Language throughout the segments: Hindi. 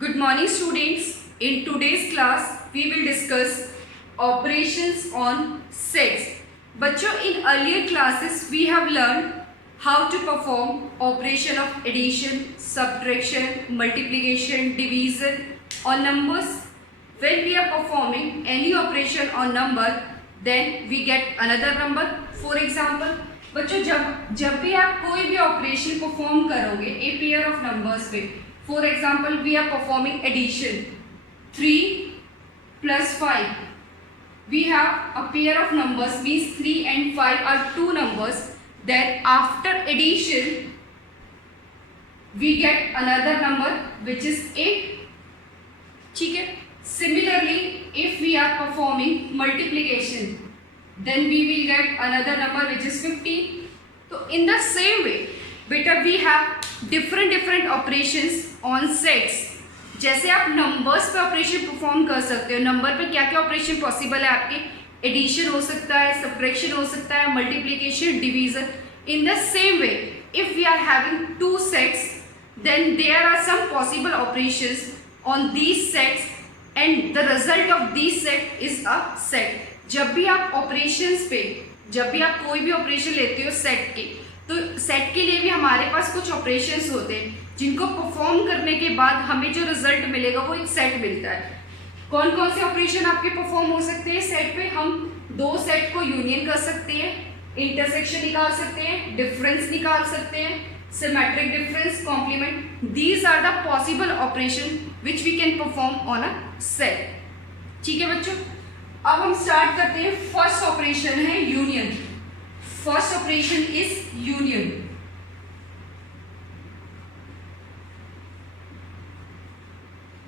Good morning students. In today's class we will discuss operations on sets. बच्चों in earlier classes we have learned how to perform operation of addition, subtraction, multiplication, division on numbers. When we are performing any operation on number then we get another number. For example बच्चों जब भी आप कोई भी ऑपरेशन परफॉर्म करोगे ए पेयर ऑफ नंबर्स पे, for example we are performing addition 3 plus 5, we have a pair of numbers means 3 and 5 are two numbers, then after addition we get another number which is 8. ठीक है. Similarly if we are performing multiplication then we will get another number which is 15. So in the same way beta we have different operations on sets. जैसे आप नंबर्स पे ऑपरेशन परफॉर्म कर सकते हो, नंबर पे क्या क्या ऑपरेशन पॉसिबल है आपके, एडिशन हो सकता है, सब्ट्रैक्शन हो सकता है, multiplication, division. In the same way if we are having two sets then there are some possible operations on these sets and the result of these set is a set. जब भी आप ऑपरेशंस पे, जब भी आप कोई भी ऑपरेशन लेते हो सेट के, तो सेट के लिए भी हमारे पास कुछ ऑपरेशंस होते हैं जिनको परफॉर्म करने के बाद हमें जो रिजल्ट मिलेगा वो एक सेट मिलता है. कौन कौन से ऑपरेशन आपके परफॉर्म हो सकते हैं सेट पे? हम दो सेट को यूनियन कर सकते हैं, इंटरसेक्शन निकाल सकते हैं, डिफरेंस निकाल सकते हैं, symmetric difference, complement. These are the possible operation which we can perform on a set. ठीक है बच्चों, अब हम स्टार्ट करते हैं. फर्स्ट ऑपरेशन है union. First operation is union.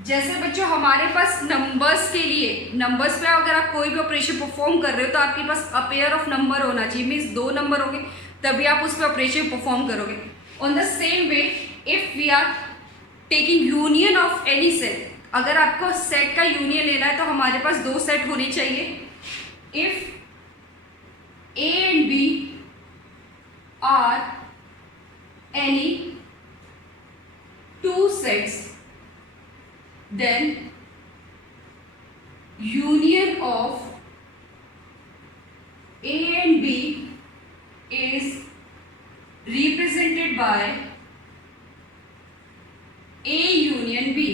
जैसे बच्चों हमारे पास नंबर्स के लिए, नंबर्स पे अगर आप कोई भी ऑपरेशन परफॉर्म कर रहे हो तो आपके पास अ पेयर ऑफ नंबर होना चाहिए, मीन्स दो नंबर होंगे तभी आप उस पर ऑपरेशन परफॉर्म करोगे. On the same way if we are taking union of any set, अगर आपको सेट का यूनियन लेना है तो हमारे पास दो सेट होने चाहिए. If A and B are any two sets then union of A and B is represented by A union B.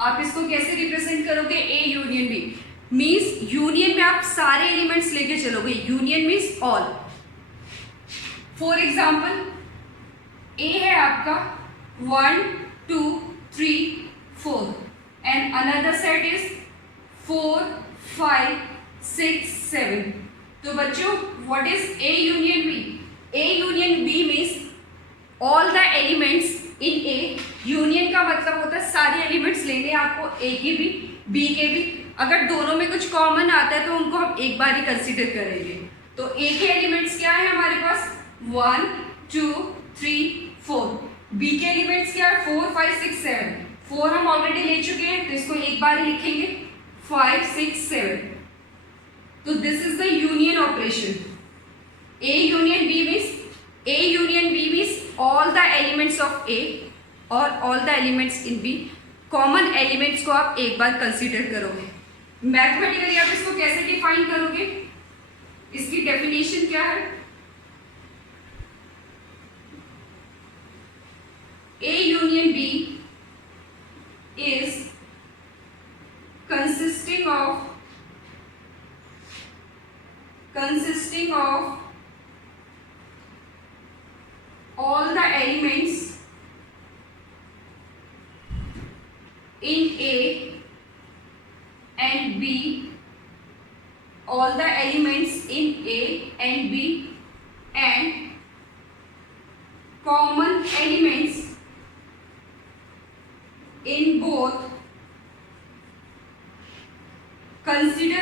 आप इसको कैसे रिप्रेजेंट करोगे? A union B means union में आप सारे एलिमेंट्स लेके चलोगे. Union means all. For example A है आपका 1 2 3 4 and another set is 4 5 6 7. तो बच्चों what is A union B? A union B means all the elements in A. Union का मतलब होता है सारे एलिमेंट्स लेने आपको, A के भी B के भी. अगर दोनों में कुछ कॉमन आता है तो उनको हम एक बार ही कंसीडर करेंगे. तो A के एलिमेंट्स क्या है हमारे पास? 1 2 3 4. B के एलिमेंट्स क्या है? 4 5 6 7. 4 हम ऑलरेडी ले चुके हैं तो इसको एक बार ही लिखेंगे 5 6 7. तो this is the union operation. A union B means all the elements of A और all the elements in B. Common elements को आप एक बार कंसीडर करोगे. मैथमेटिकली आप इसको कैसे डिफाइन करोगे? इसकी डेफिनेशन क्या है? A union B is consisting of all the elements in A and B, all the elements in A and B and common elements in both. Consider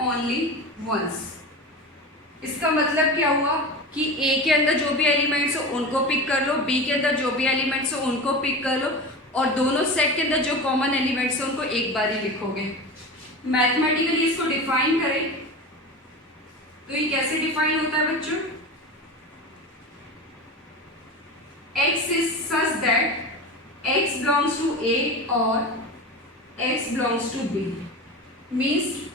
only once. इसका मतलब क्या हुआ कि A के अंदर जो भी एलिमेंट्स हो उनको पिक कर लो, B के अंदर जो भी एलिमेंट्स हो उनको पिक कर लो और दोनों सेट के अंदर जो कॉमन एलिमेंट्स हो उनको एक बार ही लिखोगे. मैथमेटिकली इसको डिफाइन करें तो ये कैसे डिफाइन होता है बच्चों? x is such that x belongs to A or x belongs to B. Means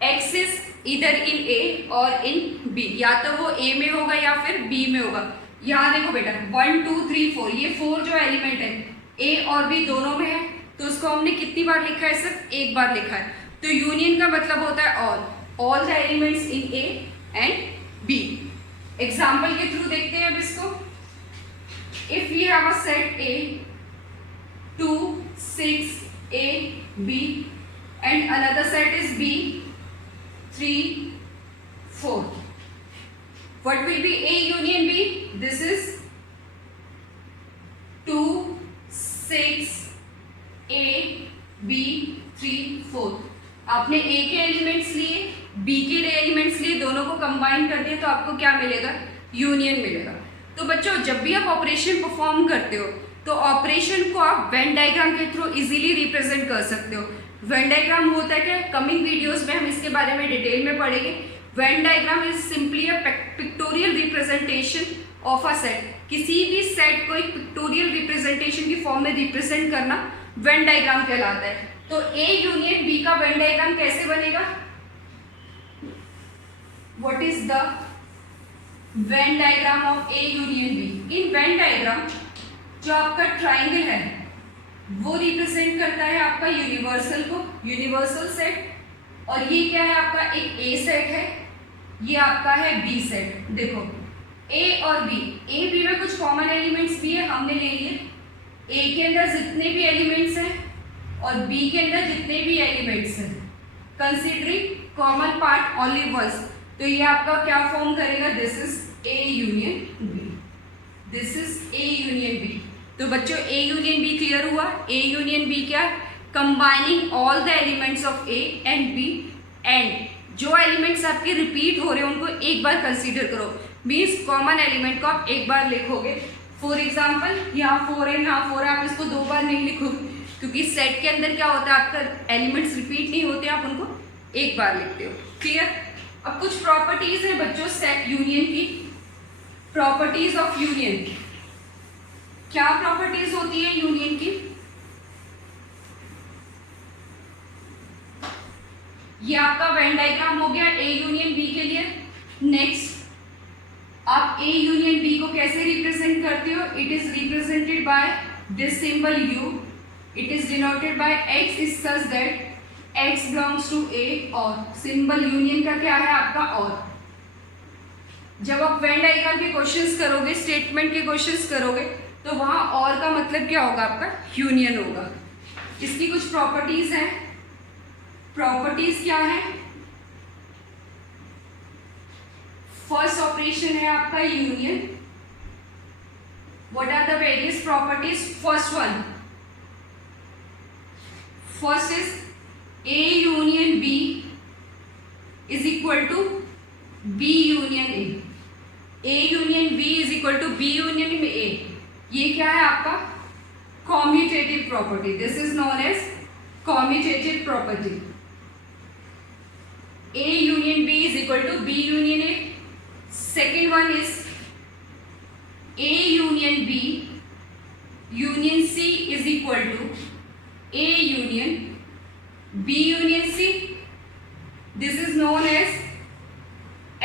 x is either in A और in B, या तो वो A में होगा या फिर B में होगा। यहाँ देखो बेटा 1 2 3 4, ये 4 जो एलिमेंट है A और B दोनों में है, तो उसको हमने कितनी बार लिखा है? सिर्फ एक बार लिखा है। तो यूनियन का मतलब होता है all the elements in A and B। Example के थ्रू देखते हैं अब इसको। If we have a set A 2 6 A B and another set is B 3 4, what will be A union B? This is 2 6 A B 3 4। आपने A के एलिमेंट्स लिए, B के एलिमेंट्स लिए, दोनों को कंबाइन कर दिया तो आपको क्या मिलेगा? यूनियन मिलेगा। तो बच्चों जब भी आप ऑपरेशन परफॉर्म करते हो तो ऑपरेशन को आप वेन डायग्राम के थ्रू इजीली रिप्रेजेंट कर सकते हो। वेन डायग्राम होता है क्या? कमिंग वीडियोस में हम इसके बारे में डिटेल में पढ़ेंगे। Venn diagram is simply a pictorial representation of a set. किसी भी सेट को एक पिक्टोरियल रिप्रेजेंटेशन की फॉर्म में रिप्रेजेंट करना वेन डायग्राम कहलाता है। तो ए यूनियन बी का वेन डायग्राम कैसे बनेगा? What is the Venn diagram of A union B? In Venn diagram जो आपका ट्राइंगल है वो रिप्रेजेंट करता है आपका यूनिवर्सल को, यूनिवर्सल सेट। और ये क्या है? आपका एक ए सेट है, ये आपका है बी सेट। देखो ए और बी, ए बी में कुछ कॉमन एलिमेंट्स भी है, हमने ले लिए। ए के अंदर जितने भी एलिमेंट्स हैं और बी के अंदर जितने भी एलिमेंट्स हैं, considering common part only once, तो ये आपका क्या फॉर्म करेगा? This is A union B, this is A union B. तो बच्चों ए यूनियन बी क्लियर हुआ। ए यूनियन बी क्या? Combining all the elements of A and B, and जो एलिमेंट्स आपके रिपीट हो रहे हैं उनको एक बार कंसीडर करो। मीन्स कॉमन एलिमेंट को आप एक बार लिखोगे। फॉर एग्जाम्पल यहाँ 4 है, यहाँ 4 है, आप इसको 2 बार नहीं लिखोगे क्योंकि सेट के अंदर क्या होता है? आपका एलिमेंट्स रिपीट नहीं होते, आप उनको एक बार लिखते हो। क्लियर? अब कुछ प्रॉपर्टीज है बच्चों सेट यूनियन की। प्रॉपर्टीज ऑफ यूनियन, क्या प्रॉपर्टीज होती है यूनियन की? ये आपका वेन डायग्राम हो गया ए यूनियन बी के लिए। नेक्स्ट आप ए यूनियन बी को कैसे रिप्रेजेंट करते हो? It is represented by this symbol U. It is denoted by X is such that x belongs to A और। सिंबल यूनियन का क्या है आपका? और। जब आप वेन डायग्राम के क्वेश्चंस करोगे, स्टेटमेंट के क्वेश्चंस करोगे, तो वहां और का मतलब क्या होगा? आपका यूनियन होगा। इसकी कुछ प्रॉपर्टीज हैं। प्रॉपर्टीज क्या है? फर्स्ट ऑपरेशन है आपका union. What are the various properties? First one, first is A union B is equal to B union A. A union B is equal to B union A. ये क्या है आपका? Commutative property. This is known as commutative property. A union B is equal to B union A. Second one is A union B union C is equal to A union B union C. This is known as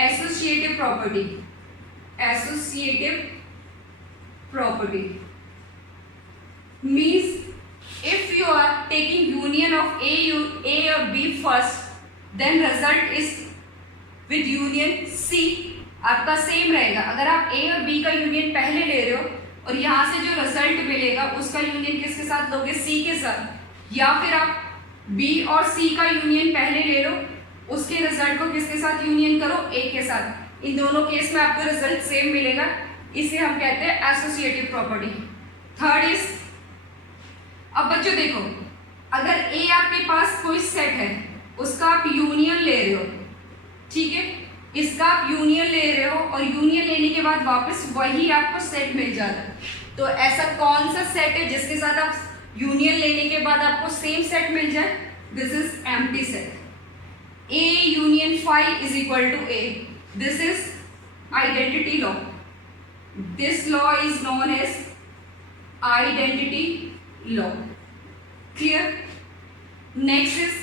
associative property, associative property means if you are taking union of A or B first, then result is with union C आपका सेम रहेगा। अगर आप A और B का यूनियन पहले ले रहे हो और यहाँ से जो रिजल्ट मिलेगा उसका यूनियन किसके साथ लोगे? C के साथ। या फिर आप B और C का यूनियन पहले ले लो, उसके रिजल्ट को किसके साथ यूनियन करो? ए के साथ। इन दोनों केस में आपको रिजल्ट सेम मिलेगा, इसे हम कहते हैं एसोसिएटिव प्रॉपर्टी। थर्ड इज, अब बच्चों देखो, अगर ए आपके पास कोई सेट है, उसका आप यूनियन ले रहे हो, ठीक है, इसका आप यूनियन ले रहे हो और यूनियन लेने के बाद वापस वही आपको सेट मिल जाता है, तो ऐसा कौन सा सेट है जिसके साथ आप यूनियन लेने के बाद आपको सेम सेट मिल जाए? This is empty set. A union phi is equal to A. This is identity law. This law is known as identity law. Clear? Next is,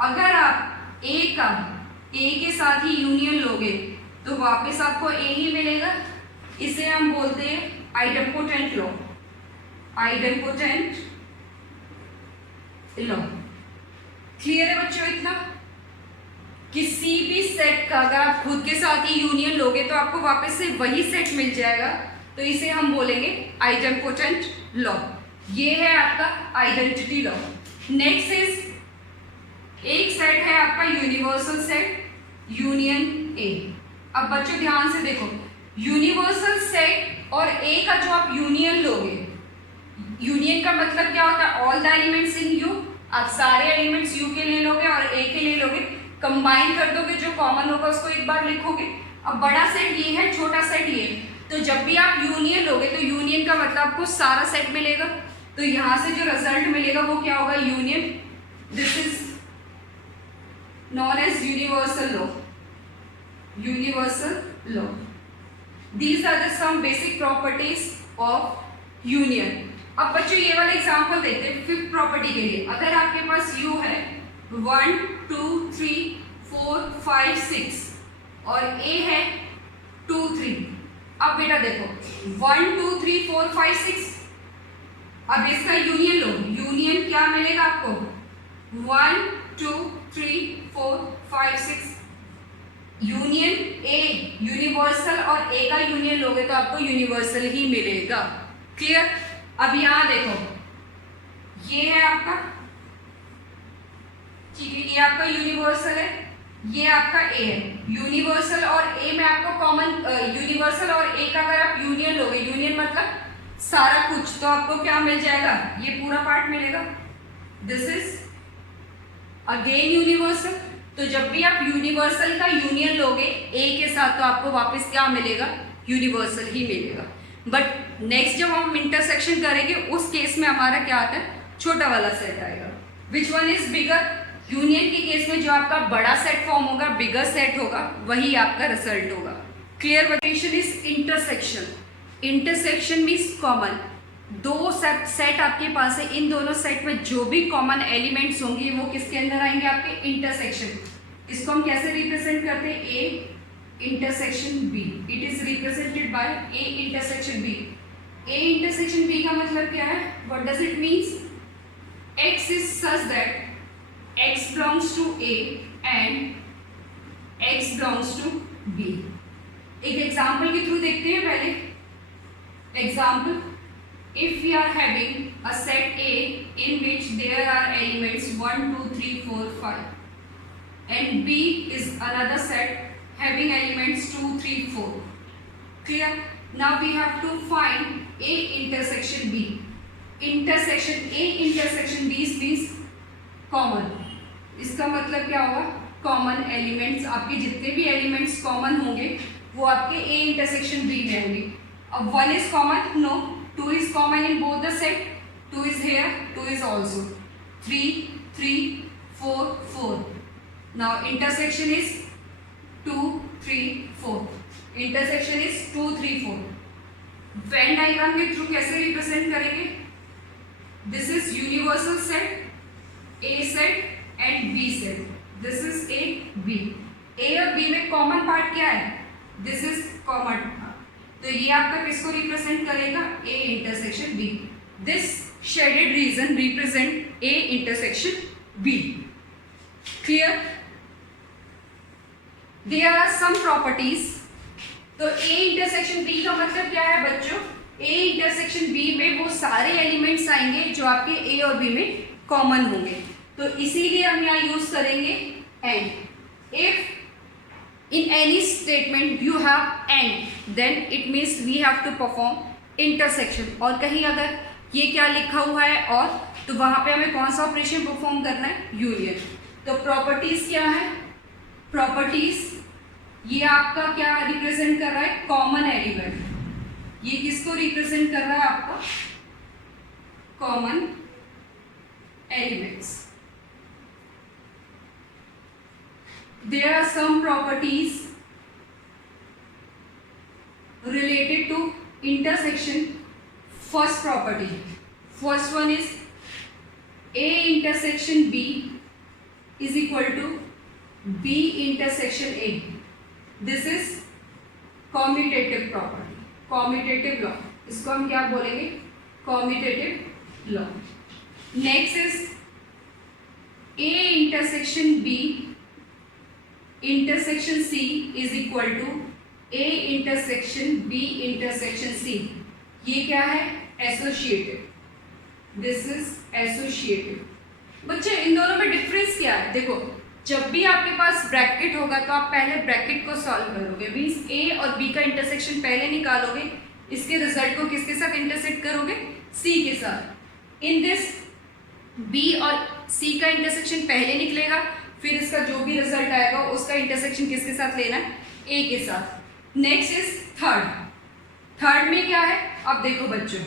अगर आप ए के साथ ही यूनियन लोगे तो वापस आपको ए ही मिलेगा। इसे हम बोलते हैं idempotent law. Idempotent law. Clear है बच्चों इतना? किसी भी सेट का अगर आप खुद के साथ ही यूनियन लोगे तो आपको वापस से वही सेट मिल जाएगा, तो इसे हम बोलेंगे आइडेम्पोटेंट लॉ। ये है आपका आइडेंटिटी लॉ। नेक्स्ट इज, एक सेट है आपका यूनिवर्सल सेट, यूनियन ए। अब बच्चों ध्यान से देखो, यूनिवर्सल सेट और ए का जो आप यूनियन लोगे, यूनियन का मतलब क्या होता है? All the elements in you. आप सारे एलिमेंट्स यू के ले लोगे और ए के ले लोगे, कंबाइन कर दोगे, जो कॉमन होगा उसको एक बार लिखोगे। अब बड़ा सेट ये है, छोटा सेट ये है, तो जब भी आप यूनियन लोगे तो यूनियन का मतलब आपको सारा सेट मिलेगा, तो यहां से जो रिजल्ट मिलेगा वो क्या होगा? Union. This is known as universal law. Universal law. These are the some basic properties of union. अब बच्चों ये वाला एग्जांपल देखते हैं फिफ्थ प्रॉपर्टी के लिए। अगर आपके पास U है 1 2 3 4 5 6 और A है 2 3। अब बेटा देखो 1 2 3 4 5 6, अब इसका यूनियन लो। यूनियन क्या मिलेगा आपको? 1 2 3 4 5 6। यूनियन ए, यूनिवर्सल और ए का यूनियन लोगे तो आपको यूनिवर्सल ही मिलेगा। क्लियर? अब यहां देखो, ये है आपका, ठीक है, ये आपका यूनिवर्सल है, ये आपका ए है। यूनिवर्सल और ए में आपको कॉमन, यूनिवर्सल और ए का अगर आप यूनियन लोगे, यूनियन मतलब सारा कुछ, तो आपको क्या मिल जाएगा? ये पूरा पार्ट मिलेगा। This is again universal. तो जब भी आप यूनिवर्सल का यूनियन लोगे ए के साथ तो आपको वापस क्या मिलेगा? यूनिवर्सल ही मिलेगा। बट नेक्स्ट जब हम इंटरसेक्शन करेंगे उस केस में हमारा क्या आता है? छोटा वाला सेट आएगा। Which one is bigger? Union के केस में जो आपका बड़ा सेट फॉर्म होगा, बिगर सेट होगा, वही आपका रिजल्ट होगा। Clear? Variation is intersection. Intersection means common. दो सेट आपके पास है, इन दोनों सेट में जो भी कॉमन एलिमेंट्स होंगे वो किसके अंदर आएंगे? आपके इंटरसेक्शन। इसको हम कैसे रिप्रेजेंट करते हैं? A intersection B. It is represented by A intersection B. A intersection B का मतलब क्या है? What does it means? X is such that x belongs to A and x belongs to B. एक एग्जाम्पल के थ्रू देखते हैं पहले। Example, if we are having a set A in which there are elements 1 2 3 4 5 and B is another set having elements 2 3 4. Clear? Now we have to find A intersection B. Intersection A intersection B means common. इसका मतलब क्या होगा? कॉमन एलिमेंट्स, आपके जितने भी एलिमेंट्स कॉमन होंगे वो आपके A intersection B में होंगे। अब 1 is common? No. 2 is common in both the set. 2 is here, 2 is also. 3 3 4 4. Now intersection is 2 3 4. Intersection is 2 3 4. Venn diagram के थ्रू कैसे रिप्रेजेंट करेंगे? This is universal set, A set and B set. This is A B. A और B में कॉमन पार्ट क्या है? This is common. तो ये आपका किसको रिप्रेजेंट करेगा? A intersection B. This shaded region represent A intersection B. Clear? There are some properties. तो A इंटरसेक्शन B का मतलब क्या है बच्चों? A इंटरसेक्शन B में वो सारे एलिमेंट्स आएंगे जो आपके A और B में कॉमन होंगे, तो इसीलिए हम यहाँ यूज करेंगे and. If in any statement you have and then it means we have to perform intersection। और कहीं अगर ये क्या लिखा हुआ है और, तो वहां पे हमें कौन सा ऑपरेशन परफॉर्म करना है? यूनियन। तो प्रॉपर्टीज क्या है? प्रॉपर्टीज ये आपका क्या रिप्रेजेंट कर रहा है? Common element. ये किसको रिप्रेजेंट कर रहा है? आपका common elements. There are some properties related to intersection. First property, first one is A intersection B is equal to B intersection A. This is commutative property, commutative law. इसको हम क्या बोलेंगे? Commutative law. Next is A intersection B intersection C is equal to A intersection B intersection C. ये क्या है? एसोसिएटिव. This is associative. बच्चे इन दोनों में डिफरेंस क्या है? देखो, जब भी आपके पास ब्रैकेट होगा तो आप पहले ब्रैकेट को सॉल्व करोगे, मीन्स ए और बी का इंटरसेक्शन पहले निकालोगे, इसके रिजल्ट को किसके साथ इंटरसेक्ट करोगे? सी के साथ. इन दिस बी और सी का इंटरसेक्शन पहले निकलेगा, फिर इसका जो भी रिजल्ट आएगा उसका इंटरसेक्शन किसके साथ लेना है? ए के साथ. Next is third. थर्ड में क्या है? अब देखो बच्चों,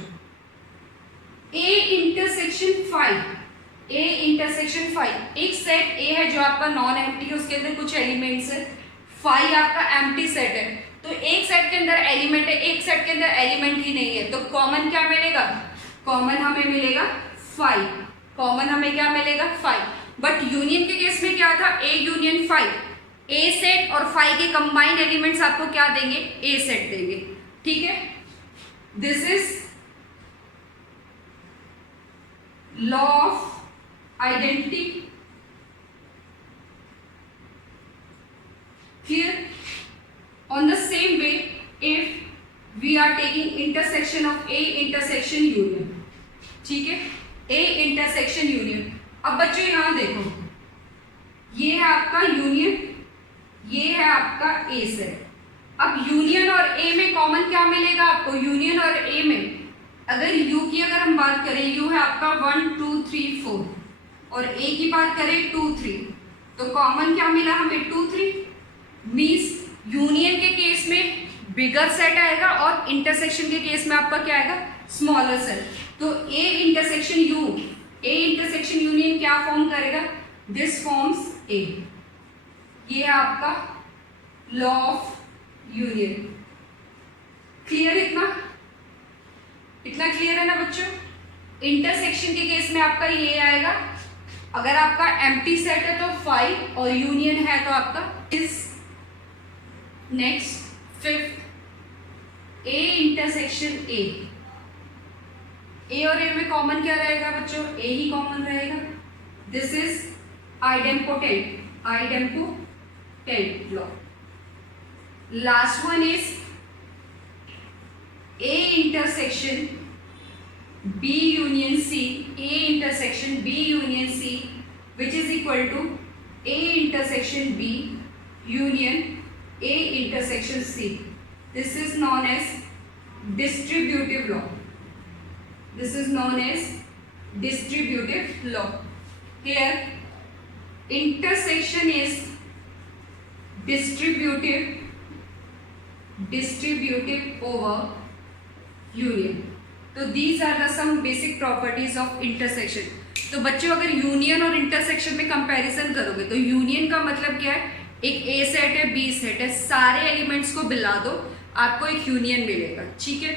ए इंटरसेक्शन 5, ए इंटरसेक्शन 5 एक सेट ए है जो आपका नॉन एम्प्टी है, उसके अंदर कुछ एलिमेंट्स है. 5 आपका एम्प्टी सेट है, तो एक सेट के अंदर एलिमेंट है, एक सेट के अंदर एलिमेंट ही नहीं है, तो कॉमन क्या मिलेगा? कॉमन हमें मिलेगा 5. कॉमन हमें क्या मिलेगा? 5. बट यूनियन के केस में क्या था? A union 5. ए सेट और 5 के कंबाइंड एलिमेंट्स आपको क्या देंगे? ए सेट देंगे. ठीक है. This is law of identity. Clear? On the same way, if we are taking intersection of A intersection union. ठीक है, ए इंटरसेक्शन यूनियन. अब बच्चों यहां देखो, ये है आपका यूनियन, ये है आपका ए सेट. अब यूनियन और ए में कॉमन क्या मिलेगा आपको? यूनियन और ए में अगर यू की अगर हम बात करें, यू है आपका 1 2 3 4 और ए की बात करें 2 3, तो कॉमन क्या मिला हमें? 2 3. मीन्स यूनियन के केस में बिगर सेट आएगा और इंटरसेक्शन के केस में आपका क्या आएगा? Smaller set. तो A intersection U, A intersection union क्या फॉर्म करेगा? This forms A. ये है आपका लॉ ऑफ यूनियन. क्लियर? इतना क्लियर है ना बच्चों? इंटरसेक्शन के केस में आपका ये आएगा, अगर आपका एम्प्टी सेट है तो 5 और यूनियन है तो आपका इस. Next fifth, A intersection A. A और ए में कॉमन क्या रहेगा बच्चों? ए ही कॉमन रहेगा. This is idempotent, idempotent law. Last one is A intersection B union C, A intersection B union C, which is equal to A intersection B union A intersection C. This is known as distributive law. This is known as distributive law. Here, intersection is distributive over union. तो these are the some basic properties of intersection. तो बच्चों अगर यूनियन और इंटरसेक्शन में कंपैरिजन करोगे तो यूनियन का मतलब क्या है? एक ए सेट है, बी सेट है, सारे एलिमेंट्स को मिला दो, आपको एक यूनियन मिलेगा. ठीक है.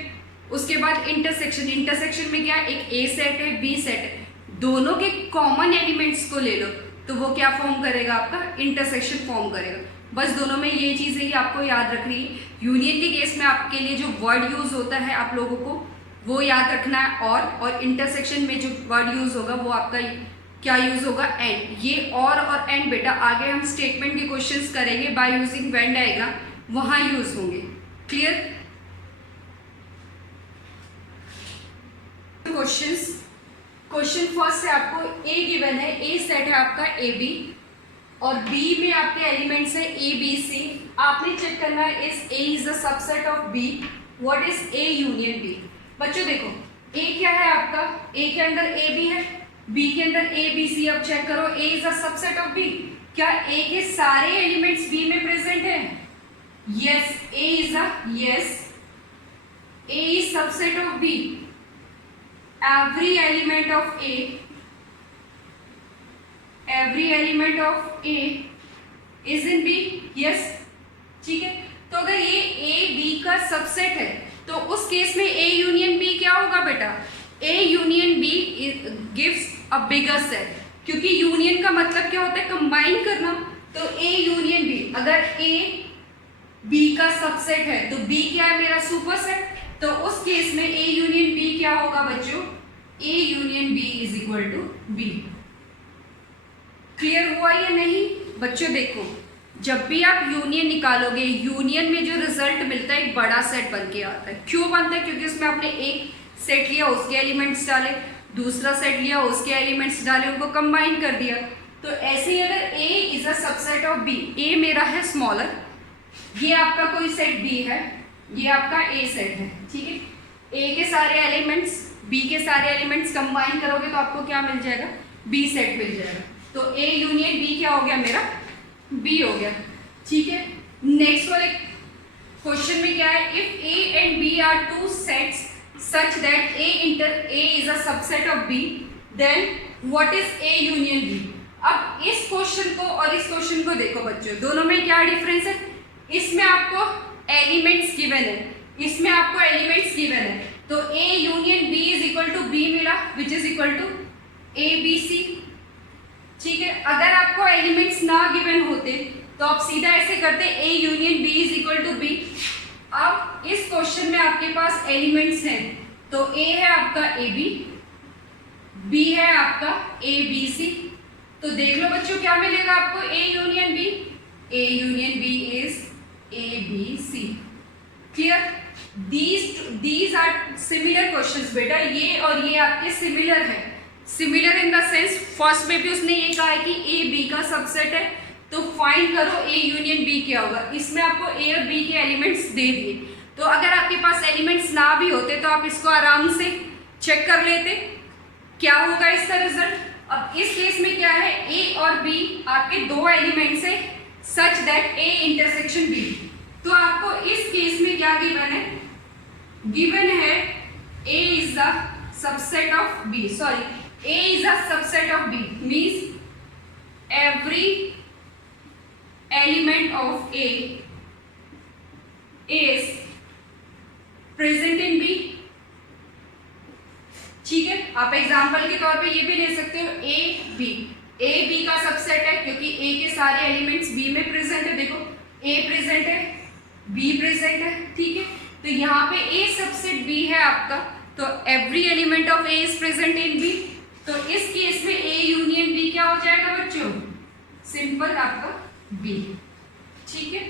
उसके बाद इंटरसेक्शन, इंटरसेक्शन में क्या है? एक ए सेट है, बी सेट है, दोनों के कॉमन एलिमेंट्स को ले लो तो वो क्या फॉर्म करेगा? आपका इंटरसेक्शन फॉर्म करेगा. बस दोनों में ये चीज़ है, आपको याद रखनी है. यूनियन के केस में आपके लिए जो वर्ड यूज होता है आप लोगों को वो याद रखना है, और इंटरसेक्शन में जो वर्ड यूज होगा वो आपका क्या यूज होगा? एंड. ये और एंड बेटा आगे हम स्टेटमेंट के क्वेश्चंस करेंगे बाय यूजिंग वेन डायग्राम, वहां यूज होंगे. क्लियर? क्वेश्चन फर्स्ट है आपको ए गिवन है, ए सेट है आपका ए बी और बी में आपके एलिमेंट्स है ए बी सी. आपने चेक करना है is A is the subset of B. What is A union B? बच्चों देखो, ए क्या है आपका? ए के अंदर ए बी है, बी के अंदर ए बी सी. अब चेक करो, A is the subset of B. क्या ए के सारे एलिमेंट्स बी में प्रेजेंट है? Yes, A is the, yes, A is subset of B. Every element of A, every element of A is in B. yes. ठीक है. तो अगर ये ए बी का सबसेट है तो उस केस में ए यूनियन बी क्या होगा बेटा, A union B gives a bigger set, क्योंकि यूनियन का मतलब क्या होता है, कंबाइन करना। तो ए यूनियन बी, अगर ए बी का सबसेट है तो बी क्या है, मेरा सुपर सेट। तो उस केस में ए यूनियन बी क्या होगा बच्चों, A union B is equal to B. Clear हुआ या नहीं बच्चों? देखो, जब भी आप यूनियन निकालोगे, यूनियन में जो रिजल्ट मिलता है एक बड़ा सेट बन के आता है। क्यों बनता है? क्योंकि उसमें आपने एक सेट लिया, उसके एलिमेंट्स डाले, दूसरा सेट लिया, उसके एलिमेंट्स डाले, उनको कंबाइन कर दिया। तो ऐसे ही अगर A is a subset of B, A मेरा है स्मॉलर, ये आपका कोई सेट B है, ये आपका A सेट है, ठीक है। A के सारे एलिमेंट्स B के सारे एलिमेंट्स कंबाइन करोगे तो आपको क्या मिल जाएगा, B सेट मिल जाएगा। तो A यूनियन B क्या हो गया, मेरा B हो गया, ठीक है। नेक्स्ट वाले क्वेश्चन में क्या है, if A and B are two sets such that A is a subset of B, then what is A union B? अब इस क्वेश्चन को और इस क्वेश्चन को देखो बच्चों, दोनों में क्या डिफरेंस है। इसमें आपको एलिमेंट्स गिवन है, इसमें आपको एलिमेंट्स गिवन है। तो A union B is equal to B मिला, which is equal to ABC, ठीक है। अगर आपको एलिमेंट्स ना गिवन होते तो आप सीधा ऐसे करते A union B is equal to B। अब इस क्वेश्चन में आपके पास एलिमेंट्स हैं, तो A है आपका AB, B है आपका ABC। तो देख लो बच्चों क्या मिलेगा आपको, A union B, A union B is ABC। Clear? These are similar questions बेटा, ये और ये आपके सिमिलर है। Similar in the sense, first में भी उसने ये कहा है कि A B का सबसेट है, तो फाइंड करो A यूनियन B क्या होगा। इसमें आपको A और B के एलिमेंट्स दे दिए, तो अगर आपके पास एलिमेंट्स ना भी होते तो आप इसको आराम से चेक कर लेते क्या होगा इसका रिजल्ट। अब इस केस में क्या है, A और B आपके दो एलिमेंट्स है such that A intersection B। तो आपको इस केस में क्या गिवन है, गिवन है A is the subset of B, sorry A is the subset of B means every element of A is present in B, ठीक है। आप एग्जांपल के तौर पे ये भी ले सकते हो A B का सबसेट है क्योंकि A के सारे एलिमेंट्स B में प्रेजेंट है। देखो A प्रेजेंट है, B प्रेजेंट है, ठीक है। तो यहाँ पे A सबसेट B है आपका, तो every element of A is present in B। तो इस केस में A यूनियन B क्या हो जाएगा बच्चों, सिंपल आपका B, ठीक है।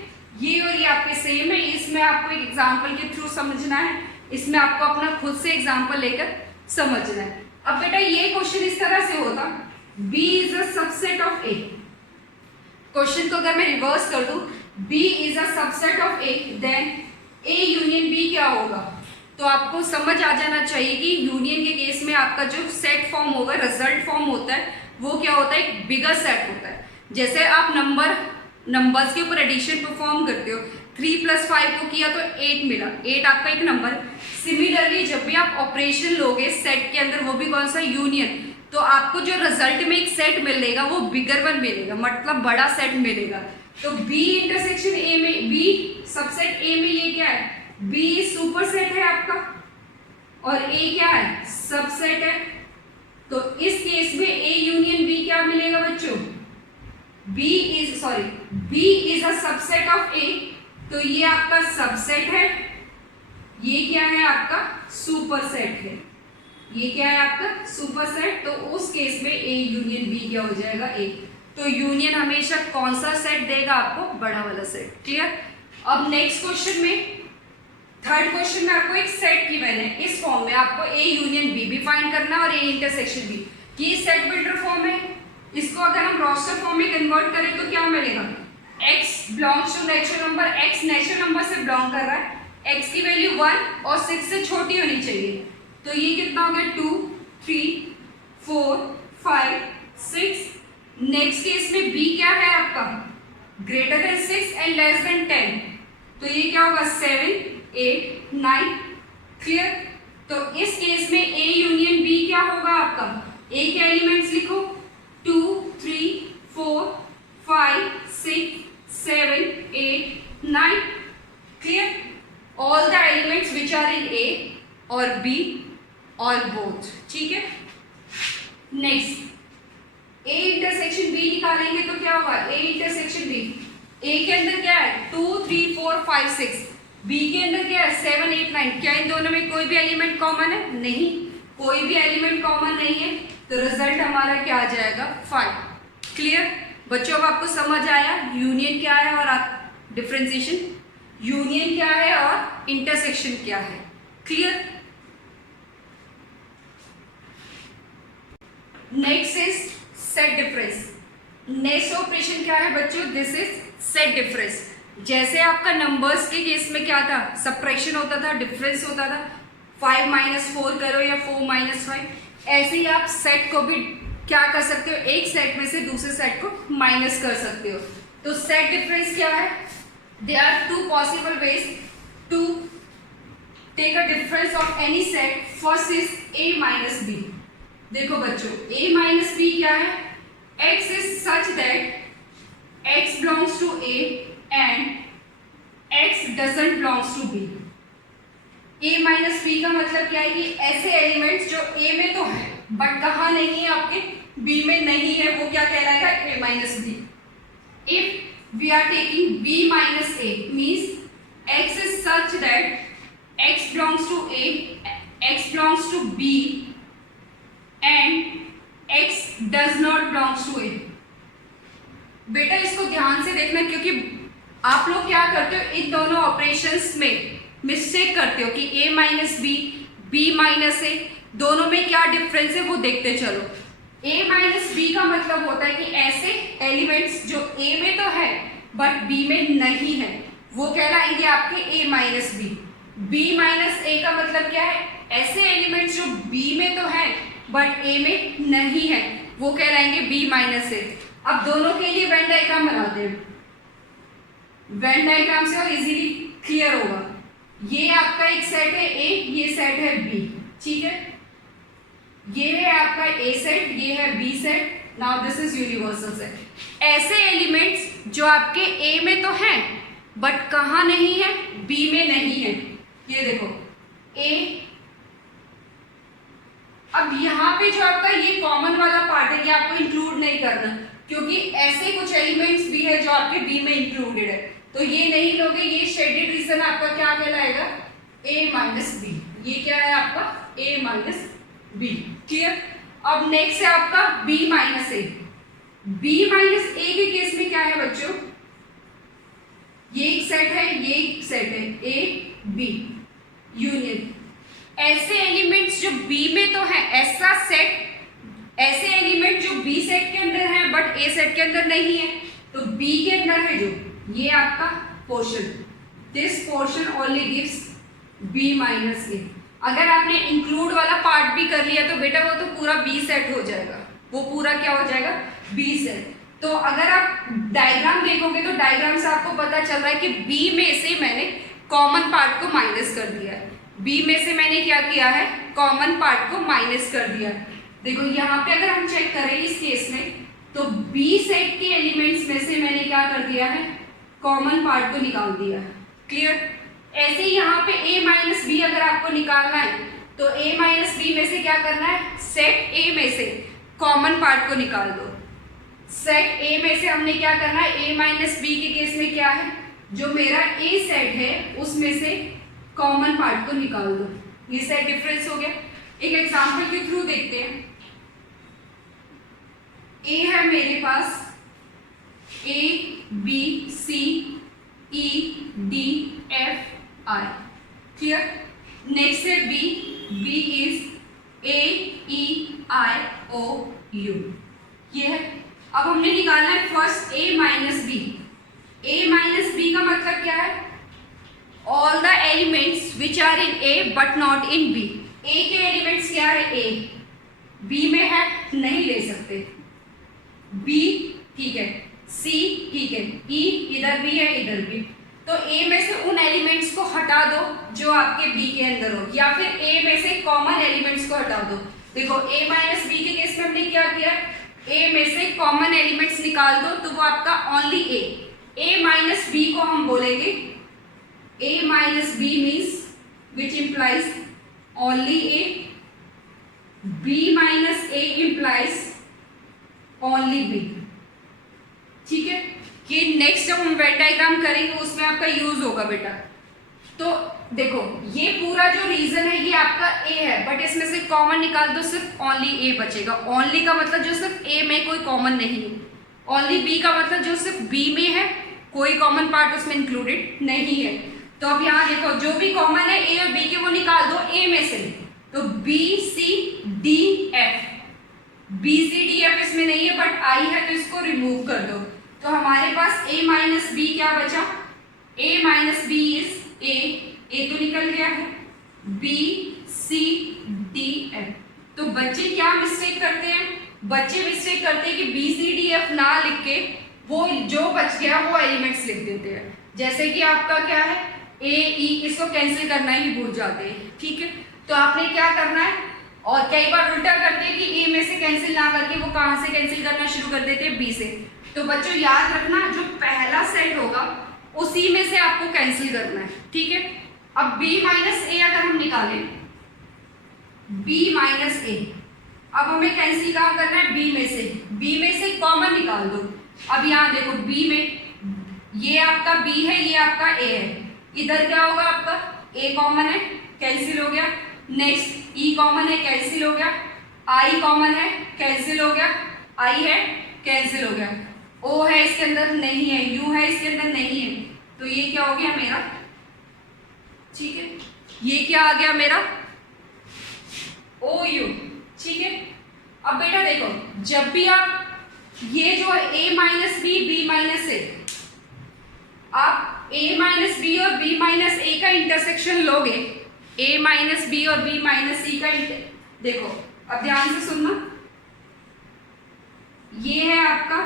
ये और ये आपके सेम है, इसमें आपको एक एग्जांपल के थ्रू समझना है, इसमें आपको अपना खुद से एग्जांपल लेकर समझना है। अब बेटा ये क्वेश्चन इस तरह से होता, B is a subset of A। Question को अगर मैं रिवर्स कर दूं, B is a subset of A, then A union B क्या होगा। तो आपको समझ आ जाना चाहिए कि यूनियन के केस में आपका जो सेट फॉर्म होगा, रिजल्ट फॉर्म होता है, वो क्या होता है, एक बिगर सेट होता है। जैसे आप नंबर्स के ऊपर एडिशन परफॉर्म करते हो, 3 + 5 को किया तो 8 मिला, 8 आपका एक नंबर। सिमिलरली जब भी आप ऑपरेशन लोगे सेट के अंदर, वो भी कौन सा, यूनियन, तो आपको जो रिजल्ट में एक सेट मिलेगा वो बिगर वन मिलेगा, मतलब बड़ा सेट मिलेगा। तो B इंटरसेक्शन A में, B सबसेट A में ये क्या है, B सुपर सेट है आपका और A क्या है, सबसेट है। तो इस केस में A यूनियन B क्या मिलेगा बच्चों, B is a subset of A, तो ये आपका सबसेट है, ये क्या है आपका सुपर सेट है, ये क्या है आपका सुपर सेट। तो उस केस में A यूनियन B क्या हो जाएगा, A। तो यूनियन हमेशा कौन सा सेट देगा आपको, बड़ा वाला सेट। क्लियर? अब नेक्स्ट क्वेश्चन में, थर्ड क्वेश्चन में आपको एक सेट गिवन है, इस फॉर्म में आपको A यूनियन B भी फाइंड करना और A इंटरसेक्शन B। ये सेट बिल्डर फॉर्म है, इसको अगर हम रोस्टर फॉर्म में कन्वर्ट करें तो क्या मिलेगा, x belongs to natural number, x natural number से बिलोंग कर रहा है, x की वैल्यू 1 और 6 से छोटी होनी चाहिए। तो ये कितना हो गया, 2 3 4 5 6। नेक्स्ट केस में b क्या है आपका, greater than 6 and less than 10, तो ये क्या होगा, 7 8 9। क्लियर? तो इस केस में A यूनियन B क्या होगा आपका, A के एलिमेंट्स लिखो, 2 3 4 5 6 7 8 9। Clear? All the elements which are in A और बी और बोथ, ठीक है। नेक्स्ट ए इंटरसेक्शन बी निकालेंगे तो क्या होगा, ए इंटरसेक्शन बी, ए के अंदर क्या है 2 3 4 5 6, बी के अंदर क्या है 7 8 9, क्या इन दोनों में कोई भी एलिमेंट कॉमन है? नहीं, कोई भी एलिमेंट कॉमन नहीं है, तो रिजल्ट हमारा क्या आ जाएगा 5। क्लियर बच्चों, अब आपको समझ आया यूनियन क्या है और डिफरेंशिएशन, यूनियन क्या है और इंटरसेक्शन क्या है। Clear? Next is set difference. Next operation क्या है बच्चों, दिस इज सेट डिफरेंस। जैसे आपका नंबर्स के केस में क्या था, सब्ट्रैक्शन होता था, डिफरेंस होता था, 5 - 4 करो या 4 - 5, ऐसे ही आप सेट को भी क्या कर सकते हो, एक सेट में से दूसरे सेट को माइनस कर सकते हो। तो सेट डिफरेंस क्या है, there are 2 possible ways to take a difference of any set. First is a - b। देखो बच्चों, a - b क्या है, x is such that x belongs to a and x doesn't belongs to b। a - b का मतलब क्या है कि ऐसे एलिमेंट्स जो a में तो है बट कहाँ नहीं है, आपके b में नहीं है, वो क्या कहलाएगा a - b। If we are taking b - a means x is such that x belongs to a, x belongs to b and x does not belongs to a। बेटा इसको ध्यान से देखना, क्योंकि आप लोग क्या करते हो, इन दोनों ऑपरेशंस में मिस्टेक करते हो कि a - b, b - a, दोनों में क्या डिफरेंस है वो देखते चलो। a - b का मतलब होता है कि ऐसे एलिमेंट्स जो a में तो है बट b में नहीं है, वो कहलाएंगे आपके a - b। b - a का मतलब क्या है, ऐसे एलिमेंट्स जो b में तो है बट a में नहीं है, वो कहलाएंगे b - a। अब दोनों के लिए वेन डायग्राम बनाते हैं, वेन डायग्राम से और इजीली क्लियर होगा। ये आपका एक सेट है A, ये सेट है B, ठीक है, ये है आपका A सेट, ये है B set. Now this is universal set. ऐसे एलिमेंट्स जो आपके A में तो हैं बट कहाँ नहीं है, B में नहीं है। ये देखो A, अब यहाँ पे जो आपका ये कॉमन वाला पार्ट है ये आपको इंक्लूड नहीं करना, क्योंकि ऐसे कुछ एलिमेंट्स भी है जो आपके B में इंक्लूडेड है, तो ये नहीं लोगे। ये शेडेड रीजन आपका क्या कहलाएगा, a - b। ये क्या है आपका a - b। क्लियर? अब नेक्स्ट है आपका b - a। b - a के केस में क्या है बच्चों, ये एक सेट है, ये एक सेट है, a b यूनियन। ऐसे एलिमेंट्स जो b में तो है, ऐसा सेट, ऐसे एलिमेंट जो b सेट के अंदर है बट a सेट के अंदर नहीं है, तो b के अंदर है जो ये आपका portion, this portion only gives b - a। अगर आपने इंक्लूड वाला पार्ट भी कर लिया तो बेटा वो तो पूरा b सेट हो जाएगा, वो पूरा क्या हो जाएगा b सेट। तो अगर आप डायग्राम देखोगे तो डायग्राम से आपको पता चल रहा है कि b में से मैंने कॉमन पार्ट को माइनस कर दिया है, b में से मैंने क्या किया है, कॉमन पार्ट को माइनस कर दिया है। देखो यहाँ पे अगर हम चेक करें इस केस में, तो b सेट के एलिमेंट्स में से मैंने क्या कर दिया है, कॉमन पार्ट को निकाल दिया है। क्लियर? ऐसे ही यहाँ पे a - b अगर आपको निकालना है तो a - b में से क्या करना है, सेट a में से कॉमन पार्ट को निकाल दो। सेट a में से हमने क्या करना है, a - b के केस में क्या है, जो मेरा a सेट है उसमें से कॉमन पार्ट को निकाल दो। ये सेट डिफरेंस हो गया। एक एग्जांपल के थ्रू देखते हैं। a है मेरे पास a b c e d f i। Clear? Next है b, b is a e i o u। ये है। अब हमने निकालना है first a - b। a - b का मतलब क्या है, all the elements which are in a but not in b। a के एलिमेंट्स क्या है, a b में है, नहीं ले सकते, b ठीक है, c ठीक है, e इधर भी है इधर भी, तो a में से उन एलिमेंट्स को हटा दो जो आपके b के अंदर हो, या फिर a में से कॉमन एलिमेंट्स को हटा दो। देखो a - b के केस में हमने क्या किया, a में से कॉमन एलिमेंट्स निकाल दो तो वो आपका ओनली a - b को हम बोलेंगे A minus B means which implies only A. B minus A implies only B. ठीक है, कि नेक्स्ट जब हम वेन डायग्राम करेंगे उसमें आपका यूज होगा बेटा। तो देखो ये पूरा जो रीजन है ये आपका ए है, बट इसमें से कॉमन निकाल दो, सिर्फ ओनली ए बचेगा। ओनली का मतलब जो सिर्फ ए में कोई कॉमन नहीं है, ओनली बी का मतलब जो सिर्फ बी में है, कोई कॉमन पार्ट उसमें इंक्लूडेड नहीं है। तो अब यहाँ देखो जो भी कॉमन है ए और बी के वो निकाल दो ए में से। तो B C D F, B C D F इसमें नहीं है बट आई है, तो इसको रिमूव कर दो। तो हमारे पास a माइनस बी क्या बचा, a minus B is a तो निकल गया है, b c d f। तो बच्चे क्या मिस्टेक करते हैं, बच्चे मिस्टेक करते हैं कि b c d f ना लिख के वो जो बच गया वो एलिमेंट्स लिख देते हैं। जैसे कि आपका क्या है a e, इसको कैंसिल करना ही भूल जाते हैं। ठीक है, तो आपने क्या करना है, और कई बार उल्टा करते हैं कि a में से कैंसिल ना करके वो कहाँ से कैंसिल करना शुरू कर देते हैं, b से। तो बच्चों याद रखना जो पहला सेट होगा उसी में से आपको कैंसिल करना है। ठीक है, अब b माइनस ए अगर हम निकालें, b माइनस ए, अब हमें कैंसिल कहाँ करना है, b में से कॉमन निकाल दो। अब यहाँ देखो b में ये आपका b है, ये आपका a है, इधर क्या होगा आपका a कॉमन है, कैंसिल हो गया। नेक्स्ट e कॉमन है, कैंसिल हो गया। i कॉमन है, कैंसिल हो गया। i है, कैंसिल हो गया। o है इसके अंदर नहीं है, u है इसके अंदर नहीं है, तो ये क्या हो गया मेरा, ठीक है, ये क्या आ गया मेरा o u। ठीक है, अब बेटा देखो जब भी आप ये जो है a minus B B minus A, आप a माइनस बी और b माइनस ए का इंटरसेक्शन लोगे, a माइनस बी और b माइनस सी का देखो अब ध्यान से सुनना, ये है आपका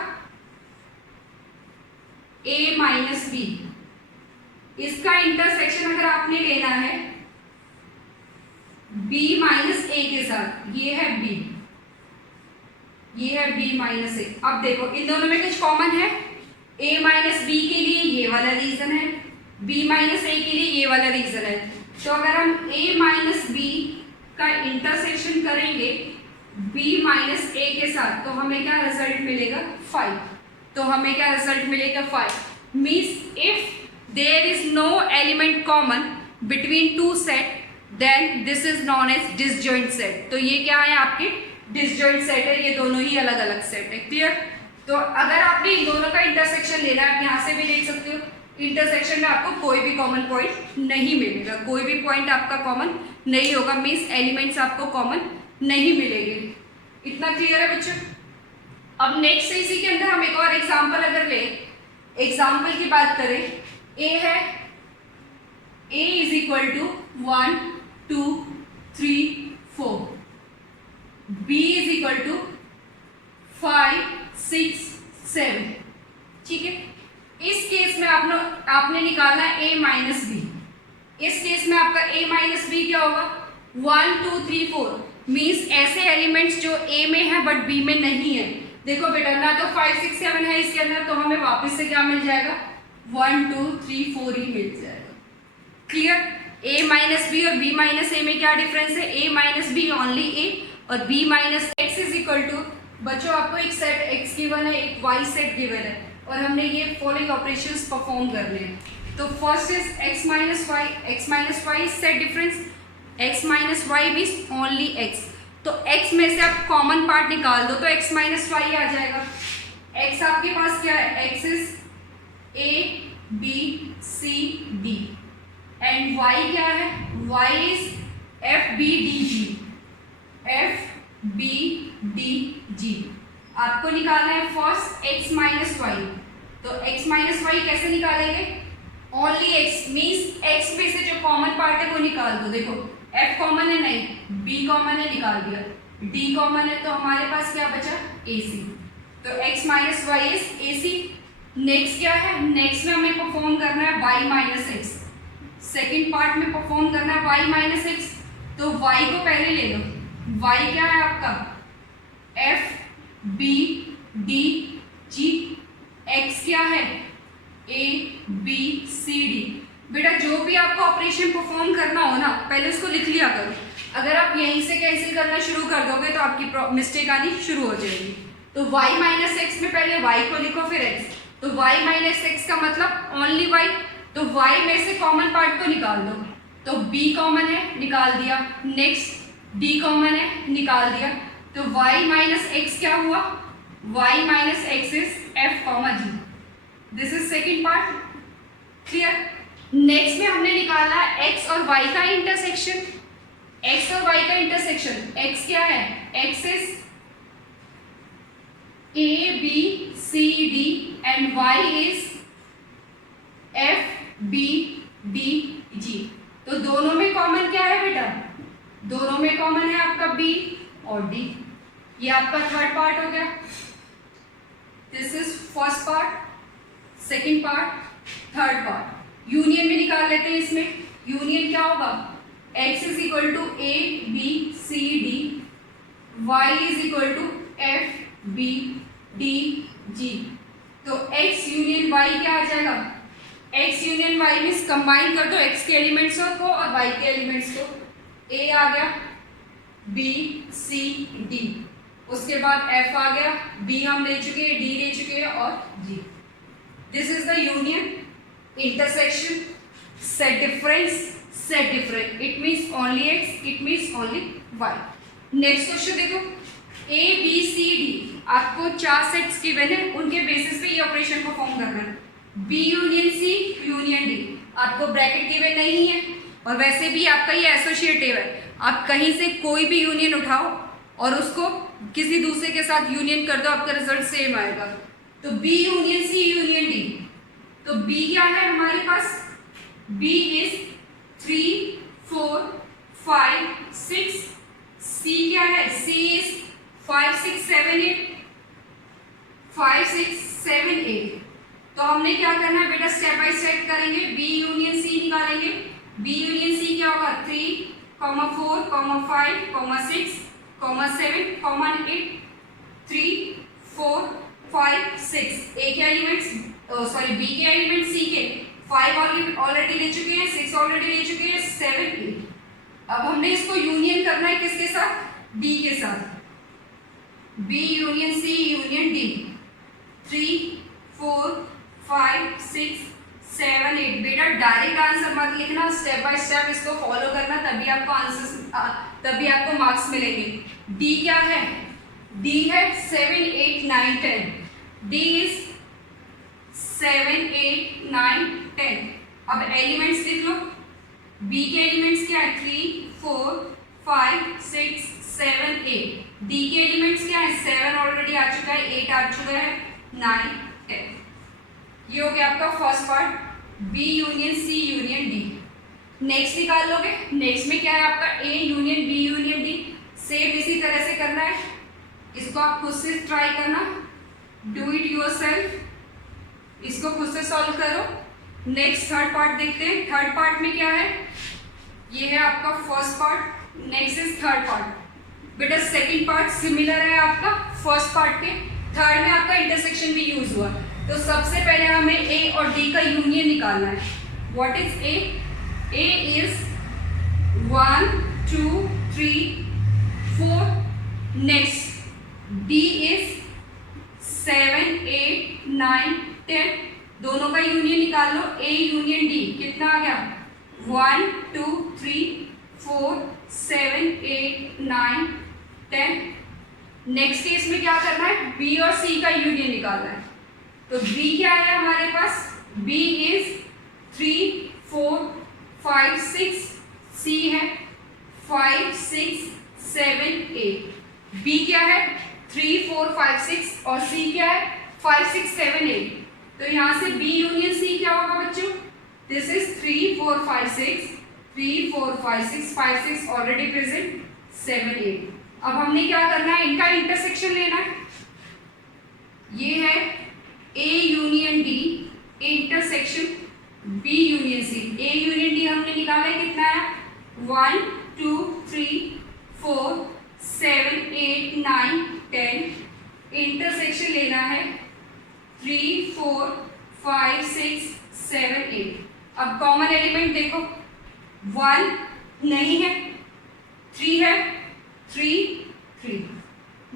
a माइनस बी, इसका इंटरसेक्शन अगर आपने लेना है b माइनस ए के साथ, ये है b, ये है b माइनस ए। अब देखो इन दोनों में कुछ कॉमन है, a माइनस बी के लिए ये वाला रीजन है, b माइनस ए के लिए ये वाला रीजन है। तो अगर हम a माइनस बी का इंटरसेक्शन करेंगे b माइनस ए के साथ, तो हमें क्या रिजल्ट मिलेगा 5। तो हमें क्या रिजल्ट मिलेगा 5। Means if there is no element common between two set then this is known as disjoint set. तो ये क्या है आपके डिसजॉइंट सेट है, ये दोनों ही अलग अलग सेट है। क्लियर। तो अगर आपने इन दोनों का इंटरसेक्शन लेना है, आप यहाँ से भी देख सकते हो, इंटरसेक्शन में आपको कोई भी कॉमन पॉइंट नहीं मिलेगा, कोई भी पॉइंट आपका कॉमन नहीं होगा, मीन्स एलिमेंट्स आपको कॉमन नहीं मिलेंगे। इतना क्लियर है बच्चों। अब नेक्स्ट इसी के अंदर हम एक और एग्जांपल अगर ले, एग्जांपल की बात करें, a है, a is equal to 1 2 3 4, b is equal to 5 6 7। ठीक है, इस केस में आपने निकालना है a माइनस बी। इस केस में आपका a माइनस बी क्या होगा 1 2 3 4, मीन्स ऐसे एलिमेंट्स जो a में है बट b में नहीं है। देखो बेटा ना तो 5 6 7 है इसके अंदर, तो हमें वापस से क्या मिल जाएगा 1 2 3 4 ही मिल जाएगा। क्लियर। a माइनस बी और b माइनस ए में क्या डिफरेंस है, a minus B only a और b minus X is equal to, बच्चों आपको एक सेट x गिवन है, एक y सेट गिवन है, और हमने ये फॉलोइंग ऑपरेशंस परफॉर्म करने हैं। तो first is x minus Y is set difference, x minus Y means only x। तो x में से आप कॉमन पार्ट निकाल दो तो x माइनस वाई आ जाएगा। x आपके पास क्या है, x is a b c d and y क्या है, y is f b d g, f b d g। आपको निकालना है फर्स्ट x माइनस वाई। तो x माइनस वाई कैसे निकालेंगे, ओनली x मीन्स x में से जो कॉमन पार्ट है वो निकाल दो। देखो f कॉमन है नहीं, b कॉमन है निकाल दिया, d कॉमन है, तो हमारे पास क्या बचा ac। तो x minus Y is ac। Next क्या है, नेक्स्ट में हमें परफॉर्म करना है y minus X, second part में परफॉर्म करना है y माइनस एक्स। तो y को पहले ले लो, y क्या है आपका f b d g, x क्या है a b c d, बेटा जो भी आपको ऑपरेशन परफॉर्म करना हो ना, पहले उसको लिख लिया करो। अगर आप यहीं से कैंसिल करना शुरू कर दोगे तो आपकी मिस्टेक आनी शुरू हो जाएगी। तो y माइनस एक्स में पहले y को लिखो फिर x। तो y माइनस एक्स का मतलब ओनली y। तो y में से कॉमन पार्ट को निकाल दो। तो b कॉमन है, निकाल दिया। नेक्स्ट d कॉमन है, निकाल दिया। तो y माइनस एक्स क्या हुआ? y minus X is f comma g। This is second part. Clear? Next में हमने निकाला x और y का इंटरसेक्शन। x और y का इंटरसेक्शन, x क्या है? x is a b c d and y is f b d g। तो दोनों में कॉमन क्या है बेटा? दोनों में कॉमन है आपका b और d। ये आपका थर्ड पार्ट हो गया। This is first part, second part, third part. Union में निकाल लेते हैं। इसमें यूनियन क्या होगा? x is equal to a b c d, y is equal to f b d g। तो x यूनियन y क्या आ जाएगा? x union y means combine कर दो x के एलिमेंट्स को और y के एलिमेंट्स को। a आ गया, b c d, उसके बाद f आ गया, b हम ले चुके हैं, d ले चुके हैं और g। This is the union, intersection, set difference, set different, it means only x, it means only y। Next question देखो, a b c d आपको 4 सेट्स गिवन है, उनके बेसिस पे ये ऑपरेशन परफॉर्म करना है। b union c union d आपको ब्रैकेट गिवन नहीं है और वैसे भी आपका ये एसोसिएटिव है। आप कहीं से कोई भी यूनियन उठाओ और उसको किसी दूसरे के साथ यूनियन कर दो, आपका रिजल्ट सेम आएगा। तो b union c union d, तो b क्या है हमारे पास? b is 3 4 5 6। c क्या है? c is 5 6 7 8, 5 6 7 8। तो हमने क्या करना है बेटा? स्टेप बाय स्टेप करेंगे। b यूनियन c निकालेंगे। b यूनियन c क्या होगा? 3 4 5 6 7 8, 3 4 5 6। a के एलिमेंट्स b के एलिमेंट c के 5 ऑलरेडी ले चुके हैं, 6 ऑलरेडी ले चुके हैं, 7 8। अब हमने इसको यूनियन करना है किसके साथ? d के साथ। b union c union d, 3 4 5 6 7 8। बेटा डायरेक्ट आंसर मत लिखना, स्टेप बाय स्टेप इसको फॉलो करना, तभी आपको आंसर, तभी आपको मार्क्स मिलेंगे। d क्या है? d है 7 8 9 10। d is 7 8 9 10। अब एलिमेंट्स लिख लो। b के एलिमेंट्स क्या है? 3 4 5 6 7 8। d के एलिमेंट्स क्या है? 7 ऑलरेडी आ चुका है, 8 आ चुका है, 9 10। ये हो गया आपका first part, b union c union d। Next निकाल लोगे। नेक्स्ट में क्या है आपका? a union b union d। Same इसी तरह से करना है, इसको आप खुद से ट्राई करना, डू इट योरसेल्फ, इसको खुद से सॉल्व करो। नेक्स्ट थर्ड पार्ट देखते हैं। थर्ड पार्ट में क्या है? ये है आपका first part, next is third part. बेटा सेकंड पार्ट सिमिलर है आपका फर्स्ट पार्ट के। थर्ड में आपका इंटरसेक्शन भी यूज हुआ। तो सबसे पहले हमें a और d का यूनियन निकालना है। What is a? a is 1 2 3 4। Next d is 7 8 9 10। दोनों का यूनियन निकाल लो। a यूनियन d कितना आ गया? 1 2 3 4 7 8 9 10। नेक्स्ट केस में क्या करना है? b और c का यूनियन निकालना है। तो b क्या है हमारे पास? b इज 3 4 5 6, c है 5 6 7 8। b क्या है? 3 4 5 6 और c क्या है? 5 6 7 8। तो यहाँ से b यूनियन c क्या होगा बच्चों? This is 3 4 5 6, 3 4 5 6, 5 6 already present, 7 8। अब हमने क्या करना है? इनका इंटरसेक्शन लेना है। ये है a union d intersection b union c। a union d हमने निकाला है, कितना है? 1 2 3 4 7 8 9 10। इंटरसेक्शन लेना है 3 4 5 6 7 8। अब कॉमन एलिमेंट देखो, 1 नहीं है, 3 है, 3,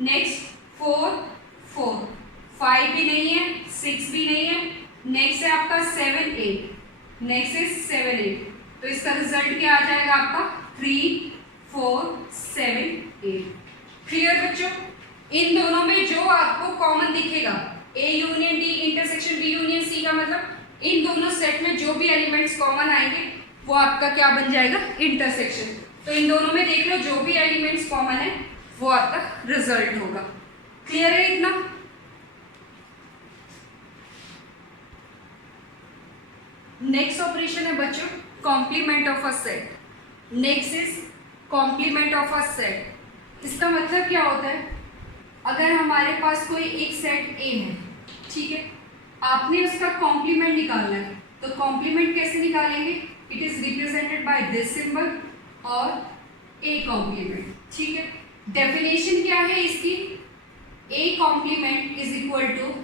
नेक्स्ट 4, 5 भी नहीं है, 6 भी नहीं है, नेक्स्ट है आपका 7, 8, नेक्स्ट है 7, 8। तो इसका रिजल्ट क्या आ जाएगा आपका 3, 4, 7, 8। क्लियर बच्चों? इन दोनों में जो आपको कॉमन दिखेगा, A union D intersection B union C का मतलब इन दोनों सेट में जो भी एलिमेंट्स कॉमन आएंगे वो आपका क्या बन जाएगा, इंटरसेक्शन। तो इन दोनों में देख लो जो भी एलिमेंट्स कॉमन है वो आपका रिजल्ट होगा। क्लियर है इतना? नेक्स्ट ऑपरेशन है बच्चों complement of a set. Next is complement of a set. इसका मतलब क्या होता है, अगर हमारे पास कोई एक सेट ए है, ठीक है, आपने उसका कॉम्प्लीमेंट निकालना है, तो कॉम्प्लीमेंट कैसे निकालेंगे, it is represented by this symbol और ए कॉम्प्लीमेंट। ठीक है, डेफिनेशन क्या है इसकी, A complement is equal to,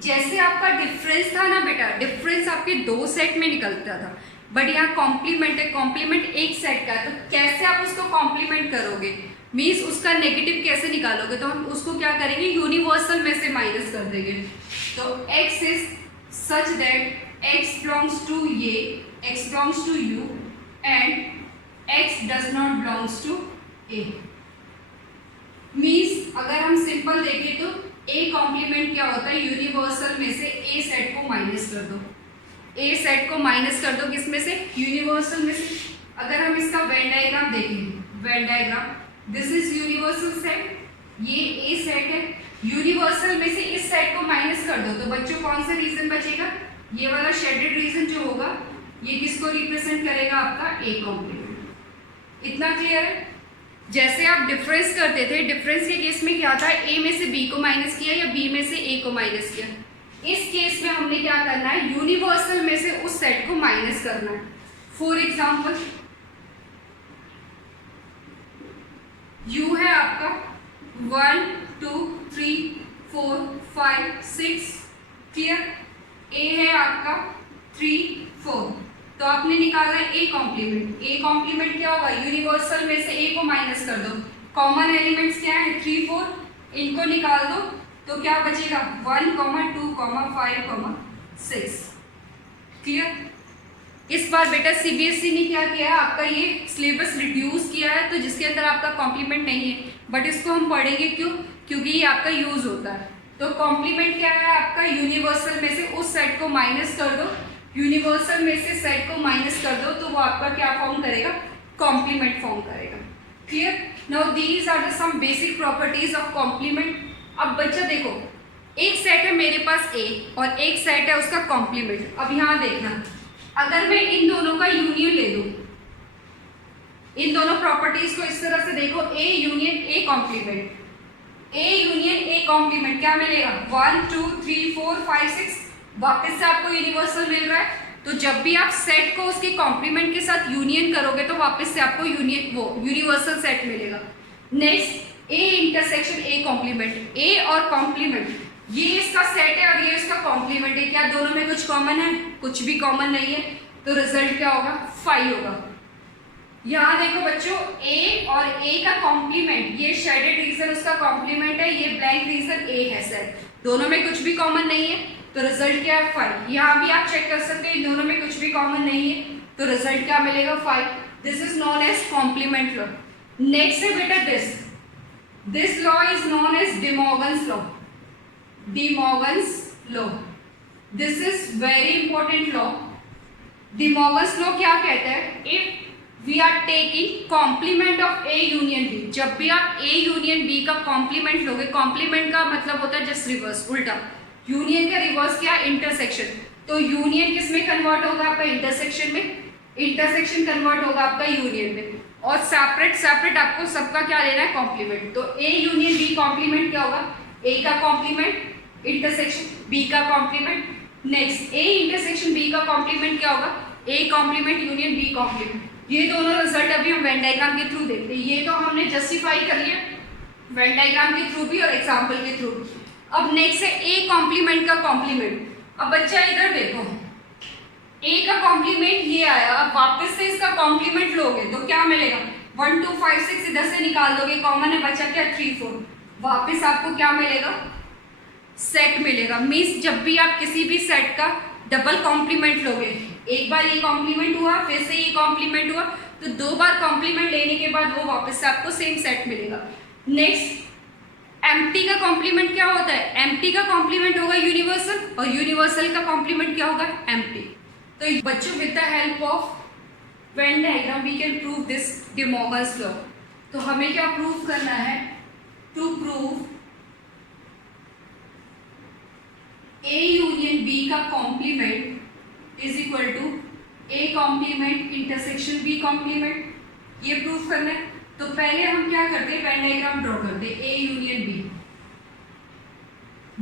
जैसे आपका डिफरेंस था ना बेटा, डिफरेंस आपके दो सेट में निकलता था, बट यहाँ कॉम्प्लीमेंट है, कॉम्प्लीमेंट एक सेट का है, तो कैसे आप उसको कॉम्प्लीमेंट करोगे, मीन्स उसका नेगेटिव कैसे निकालोगे, तो हम उसको क्या करेंगे, यूनिवर्सल में से माइनस कर देंगे। तो x is such that x belongs to ये, x belongs to U and x does not belongs to a। Means अगर हम सिंपल देखें तो a कॉम्प्लीमेंट क्या होता है, यूनिवर्सल में से a सेट को माइनस कर दो, a सेट को माइनस कर दो, किस में से, यूनिवर्सल में से। अगर हम इसका वेन डायग्राम देखें, Venn diagram, this is universal set, ये ए सेट है, यूनिवर्सल में से इस सेट को माइनस कर दो, तो बच्चों कौन सा रीजन बचेगा, ये वाला शेडेड रीजन जो होगा ये किसको रिप्रेजेंट करेगा, आपका ए कॉम्प्लीमेंट। इतना क्लियर है? जैसे आप डिफरेंस करते थे, डिफरेंस के केस में क्या था, ए में से बी को माइनस किया या बी में से ए को माइनस किया, इस केस में हमने क्या करना है, यूनिवर्सल में से उस सेट को माइनस करना है। फॉर एग्जाम्पल U है आपका 1, 2, 3, 4, 5, 6, क्लियर। A है आपका 3, 4, तो आपने निकाला है A कॉम्प्लीमेंट। A कॉम्प्लीमेंट क्या होगा, यूनिवर्सल में से A को माइनस कर दो, कॉमन एलिमेंट्स क्या है 3, 4, इनको निकाल दो, तो क्या बचेगा 1, 2, 5, 6। क्लियर? इस बार बेटा सीबीएसई ने क्या किया है, आपका ये सिलेबस रिड्यूस किया है, तो जिसके अंदर आपका कॉम्प्लीमेंट नहीं है, बट इसको हम पढ़ेंगे क्यों, क्योंकि ये आपका यूज होता है। तो कॉम्प्लीमेंट क्या है आपका, यूनिवर्सल में से उस सेट को माइनस कर दो, यूनिवर्सल में से सेट को माइनस कर दो, तो वो आपका क्या फॉर्म करेगा, कॉम्प्लीमेंट फॉर्म करेगा। Clear? Now these are the some basic properties of complement. अब बच्चा देखो, एक सेट है मेरे पास ए और एक सेट है उसका कॉम्प्लीमेंट। अब यहाँ देखना, अगर मैं इन दोनों का यूनियन ले लूं, इन दोनों प्रॉपर्टीज को इस तरह से देखो, A union A complement, A union A complement क्या मिलेगा, 1, 2, 3, 4, 5, 6, वापस से आपको यूनिवर्सल मिल रहा है। तो जब भी आप सेट को उसके कॉम्प्लीमेंट के साथ यूनियन करोगे तो वापस से आपको यूनिवर्सल सेट मिलेगा। Next A intersection A complement, A और कॉम्प्लीमेंट, ये इसका सेट है और ये इसका कॉम्प्लीमेंट है, क्या दोनों में कुछ कॉमन है, कुछ भी कॉमन नहीं है, तो रिजल्ट क्या होगा, 5 होगा। यहाँ देखो बच्चों, ए और ए का कॉम्प्लीमेंट, ये शेडेड रीजन उसका कॉम्प्लीमेंट है, ये ब्लैंक रीजन ए है सेट, दोनों में कुछ भी कॉमन नहीं है, तो रिजल्ट क्या है 5। यहाँ भी आप चेक कर सकते हैं, इन दोनों में कुछ भी कॉमन नहीं है, तो रिजल्ट क्या मिलेगा 5। This is known as complement law. Next है बेटा this law is known as De Morgan's law. De Morgan's law, this is very important law। De Morgan's law क्या कहता है, if we are taking complement of A union B, जब भी आप A union B का complement लोगे, complement का मतलब होता है जस्ट रिवर्स, उल्टा, यूनियन का रिवर्स क्या, इंटरसेक्शन, तो यूनियन किस में कन्वर्ट होगा, आपका इंटरसेक्शन में, इंटरसेक्शन कन्वर्ट होगा आपका यूनियन में, और सेपरेट सेपरेट आपको सबका क्या लेना है, कॉम्प्लीमेंट। तो A यूनियन B कॉम्प्लीमेंट क्या होगा, A का कॉम्प्लीमेंट इंटरसेक्शन B का complement, next A intersection B का कॉम्प्लीमेंट क्या होगा, A complement union B complement. ये दोनों रिजल्ट अभी हम वेन डायग्राम के थ्रू देखते हैं, ये तो हमने जस्टिफाई कर लिया वेन डायग्राम के थ्रू भी और एग्जाम्पल के थ्रू भी। अब नेक्स्ट है A कॉम्प्लीमेंट का कॉम्प्लीमेंट। अब बच्चा इधर देखो, ए का कॉम्प्लीमेंट ये आया, अब वापस से इसका कॉम्प्लीमेंट लोगे तो क्या मिलेगा, 1 2 5 6 इधर से निकाल दोगे, कॉमन है, बचा क्या 3 4, वापस आपको क्या मिलेगा, सेट मिलेगा। मीन्स जब भी आप किसी भी सेट का डबल कॉम्प्लीमेंट लोगे, एक बार ये कॉम्प्लीमेंट हुआ, फिर से ये कॉम्प्लीमेंट हुआ, तो 2 बार कॉम्प्लीमेंट लेने के बाद वो वापस से आपको सेम सेट मिलेगा। नेक्स्ट, एम्प्टी का कॉम्प्लीमेंट क्या होता है, एम्प्टी का कॉम्प्लीमेंट होगा यूनिवर्सल, और यूनिवर्सल का कॉम्प्लीमेंट क्या होगा, एम्प्टी। तो बच्चों, with the help of Venn diagram we can prove this De Morgan's law. तो हमें क्या प्रूव करना है, to prove A union B का complement is equal to A complement intersection B complement, ये प्रूव करना है। तो पहले हम क्या करते हैं, वेन डायग्राम ड्रॉ करते हैं, A union B,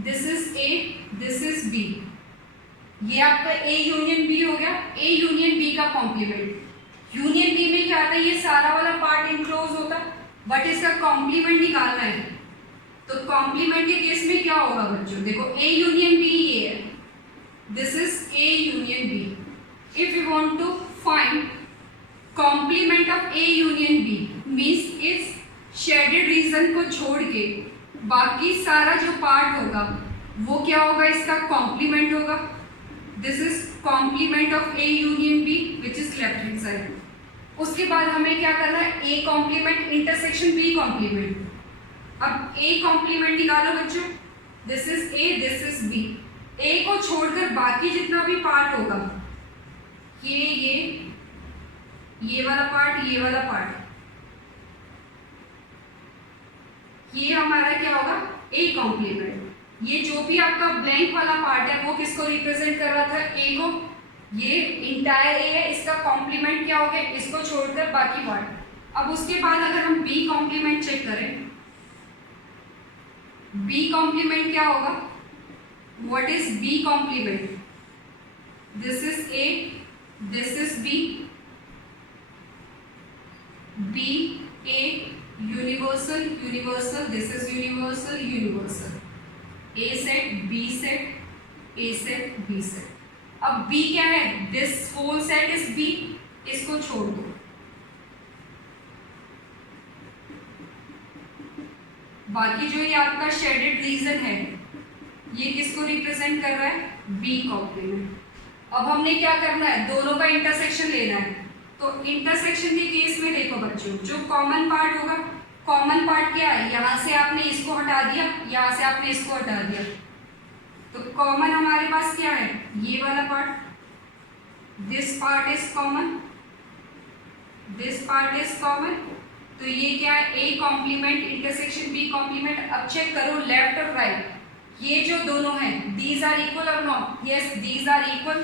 this is A, this is B, ये आपका A यूनियन B हो गया। A यूनियन B का कॉम्प्लीमेंट, यूनियन B में क्या आता है, ये सारा वाला पार्ट इनक्लोज होता है, बट इसका कॉम्प्लीमेंट निकालना है। तो कॉम्प्लीमेंट के केस में क्या होगा बच्चों, देखो A यूनियन B ये है, this is A union B। If you want to find complement of A union B, means इस शेडेड रीजन को छोड़ के बाकी सारा जो पार्ट होगा वो क्या होगा, इसका कॉम्प्लीमेंट होगा। This is complement of A union B which is left hand side. उसके बाद हमें क्या करना है, A complement intersection B complement. अब A कॉम्प्लीमेंट निकालो बच्चों, this is A, this is B। A को छोड़कर बाकी जितना भी पार्ट होगा, ये वाला पार्ट, ये वाला पार्ट, ये हमारा क्या होगा, A कॉम्प्लीमेंट। ये जो भी आपका ब्लैंक वाला पार्ट है वो किसको रिप्रेजेंट कर रहा था, A को। ये इंटायर A है, इसका कॉम्प्लीमेंट क्या हो गया, इसको छोड़कर बाकी पार्ट। अब उसके बाद अगर हम B कॉम्प्लीमेंट चेक करें, B कॉम्प्लीमेंट क्या होगा, what is B complement, this is A, this is B, B A universal universal, this is universal universal, A set B set, A set B set. अब B क्या है, this whole set is B, इसको छोड़ दो। बाकी जो ये आपका शेडेड रीजन है ये किसको रिप्रेजेंट कर रहा है, B कॉम्प्लीमेंट। अब हमने क्या करना है, दोनों का इंटरसेक्शन लेना है। तो इंटरसेक्शन के केस में देखो बच्चों, जो कॉमन पार्ट होगा, कॉमन पार्ट क्या है, यहाँ से आपने इसको हटा दिया, यहाँ से आपने इसको हटा दिया, तो कॉमन हमारे पास क्या है, ये वाला part, this part is common, this part is common. तो ये क्या है, A complement intersection B complement. अब चेक करो लेफ्ट और राइट, ये जो दोनों हैं दीज आर इक्वल और not, yes these are equal.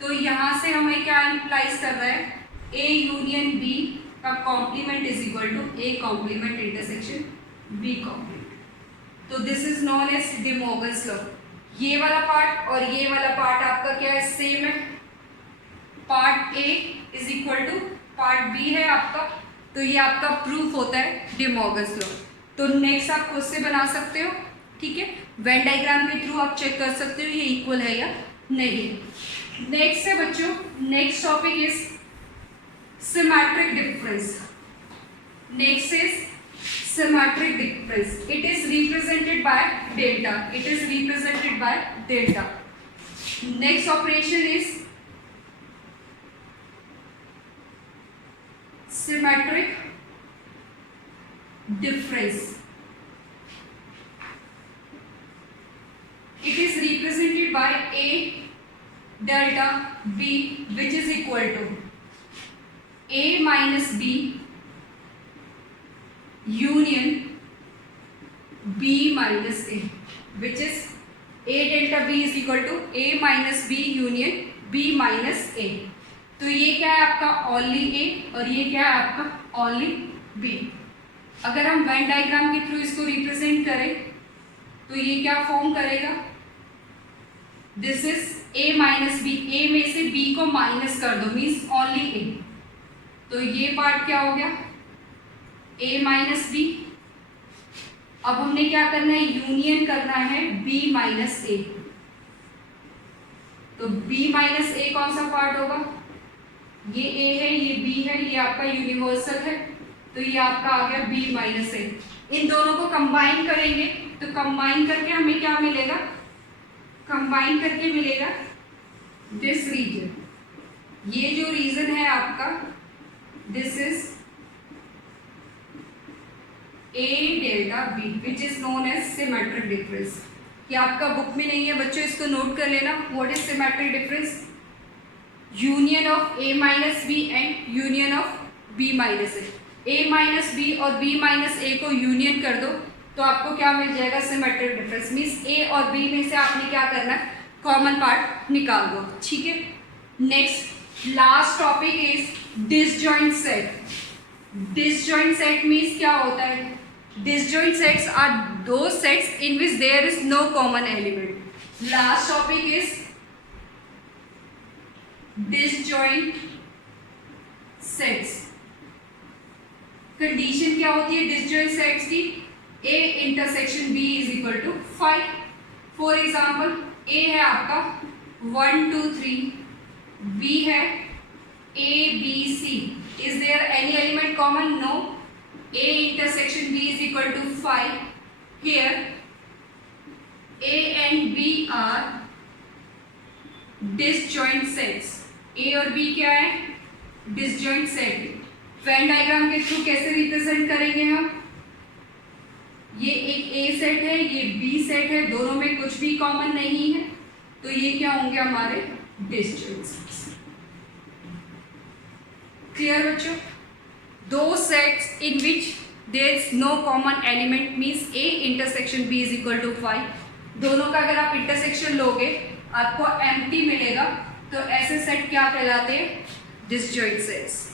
तो यहाँ से हमें क्या इम्प्लाइज कर रहा है, A यूनियन B का complement is equal to A complement intersection B complement. तो this is known as De Morgan's law. ये वाला पार्ट और ये वाला पार्ट आपका क्या है, सेम है, part A is equal to part B है आपका। तो ये आपका प्रूफ होता है De Morgan's लॉ। तो नेक्स्ट आप खुद से बना सकते हो, ठीक है, वेन डायग्राम के थ्रू आप चेक कर सकते हो ये इक्वल है या नहीं। नेक्स्ट है बच्चों, next topic is symmetric difference. Next is symmetric difference. It is represented by delta. It is represented by delta. Next operation is symmetric difference. It is represented by A delta B, which is equal to A minus B union B minus A, which is A delta B is equal to A minus B union B minus A। तो ये क्या है आपका ओनली A और ये क्या है आपका ओनली B। अगर हम वेन डायग्राम के थ्रू इसको रिप्रेजेंट करें तो ये क्या फॉर्म करेगा, this is A minus B, A में से B को माइनस कर दो मीन्स ओनली A। तो ये पार्ट क्या हो गया, A माइनस B। अब हमने क्या करना है, यूनियन करना है B माइनस A। तो b माइनस ए कौन सा पार्ट होगा? ये a है, ये b है, ये आपका यूनिवर्सल है, तो ये आपका आ गया b माइनस ए। इन दोनों को कंबाइन करेंगे तो कंबाइन करके हमें क्या मिलेगा? कंबाइन करके मिलेगा दिस रीजन। ये जो रीजन है आपका, this is a delta b which is known as symmetric difference. ये आपका बुक में नहीं है बच्चों, इसको नोट कर लेना। What is symmetric difference? Union of a minus B and union of b minus A. a minus B और b माइनस ए को यूनियन कर दो तो आपको क्या मिल जाएगा? Symmetric difference. मीन्स a और b में से आपने क्या करना है? कॉमन पार्ट निकाल दो। ठीक है, next last topic is disjoint set. Disjoint set means क्या होता है? Disjoint sets are those sets in which there is no common element. Last topic is disjoint sets. Condition क्या होती है disjoint sets की? A intersection B is equal to 5. For example, A है आपका 1 2 3, B है A B C. Is there any element common? No. A intersection B is equal to 5. Here A and B are disjoint sets. A और B क्या है? disjoint set. वेन डायग्राम के थ्रू कैसे रिप्रेजेंट करेंगे हम? ये एक A सेट है, ये B सेट है, दोनों में कुछ भी कॉमन नहीं है, तो ये क्या होंगे हमारे? disjoint sets. क्लियर बच्चों? Those sets in which there is no common element means A intersection B is equal to 5. दोनों का अगर आप इंटरसेक्शन लोगे आपको एम्प्टी मिलेगा, तो ऐसे सेट क्या कहलाते हैं? Disjoint sets.